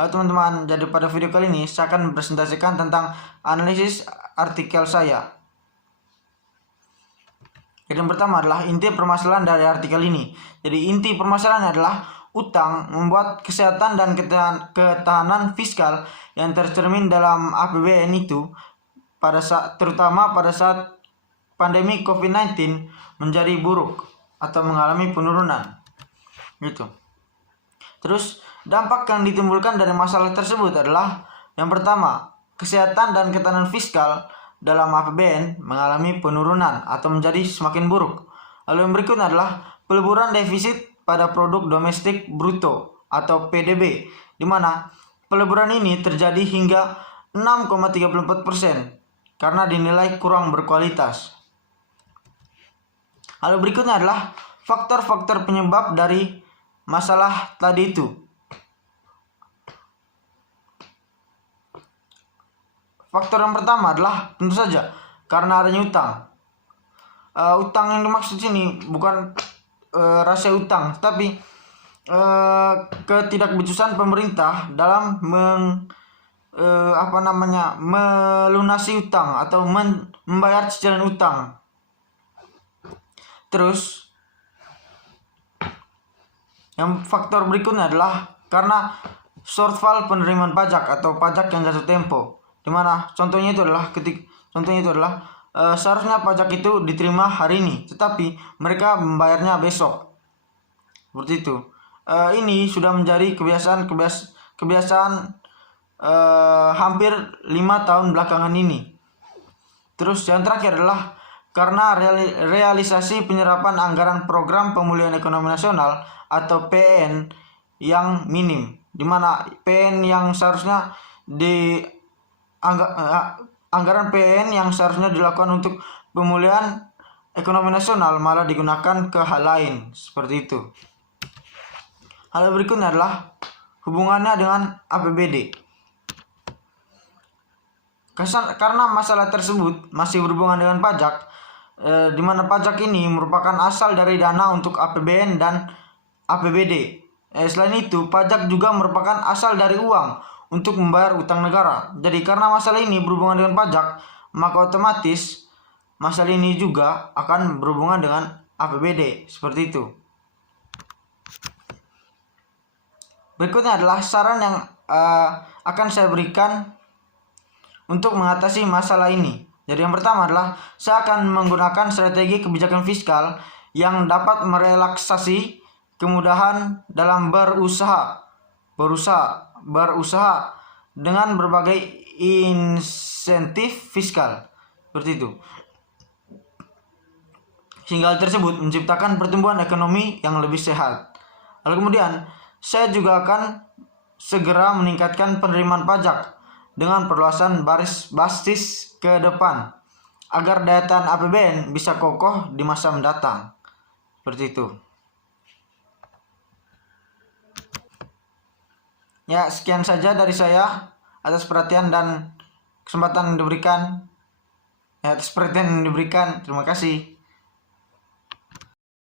Halo teman-teman, jadi pada video kali ini saya akan presentasikan tentang analisis artikel saya. Jadi yang pertama adalah inti permasalahan dari artikel ini. Jadi inti permasalahan adalah utang membuat kesehatan dan ketahanan fiskal yang tercermin dalam APBN itu terutama pada saat pandemi COVID-19 menjadi buruk atau mengalami penurunan. Gitu. Terus dampak yang ditimbulkan dari masalah tersebut adalah yang pertama, kesehatan dan ketahanan fiskal dalam APBN mengalami penurunan atau menjadi semakin buruk. Lalu yang berikutnya adalah peleburan defisit pada produk domestik bruto atau PDB, di mana peleburan ini terjadi hingga 6,34% karena dinilai kurang berkualitas. Lalu berikutnya adalah faktor-faktor penyebab dari masalah tadi itu. Faktor yang pertama adalah tentu saja karena adanya utang. Utang yang dimaksud sini bukan rasa utang, tapi ketidakbecusan pemerintah dalam melunasi utang atau membayar cicilan utang. Terus yang faktor berikutnya adalah karena shortfall penerimaan pajak atau pajak yang jatuh tempo, di mana contohnya itu adalah seharusnya pajak itu diterima hari ini, tetapi mereka membayarnya besok. Seperti itu. Ini sudah menjadi kebiasaan hampir 5 tahun belakangan ini. Terus yang terakhir adalah karena realisasi penyerapan anggaran program pemulihan ekonomi nasional atau PN yang minim, di mana PN yang seharusnya anggaran PN yang seharusnya dilakukan untuk pemulihan ekonomi nasional malah digunakan ke hal lain, seperti itu. Hal berikutnya adalah hubungannya dengan APBD. Karena masalah tersebut masih berhubungan dengan pajak, di mana pajak ini merupakan asal dari dana untuk APBN dan APBD. Selain itu, pajak juga merupakan asal dari uang untuk membayar utang negara. Jadi karena masalah ini berhubungan dengan pajak, maka otomatis masalah ini juga akan berhubungan dengan APBD. Seperti itu. Berikutnya adalah saran yang akan saya berikan untuk mengatasi masalah ini. Jadi yang pertama adalah saya akan menggunakan strategi kebijakan fiskal yang dapat merelaksasi kemudahan dalam berusaha dengan berbagai insentif fiskal, seperti itu. Sehingga hal tersebut menciptakan pertumbuhan ekonomi yang lebih sehat. Lalu kemudian saya juga akan segera meningkatkan penerimaan pajak dengan perluasan basis ke depan agar daya tahan APBN bisa kokoh di masa mendatang. Seperti itu. Ya, sekian saja dari saya atas perhatian dan kesempatan yang diberikan. Terima kasih.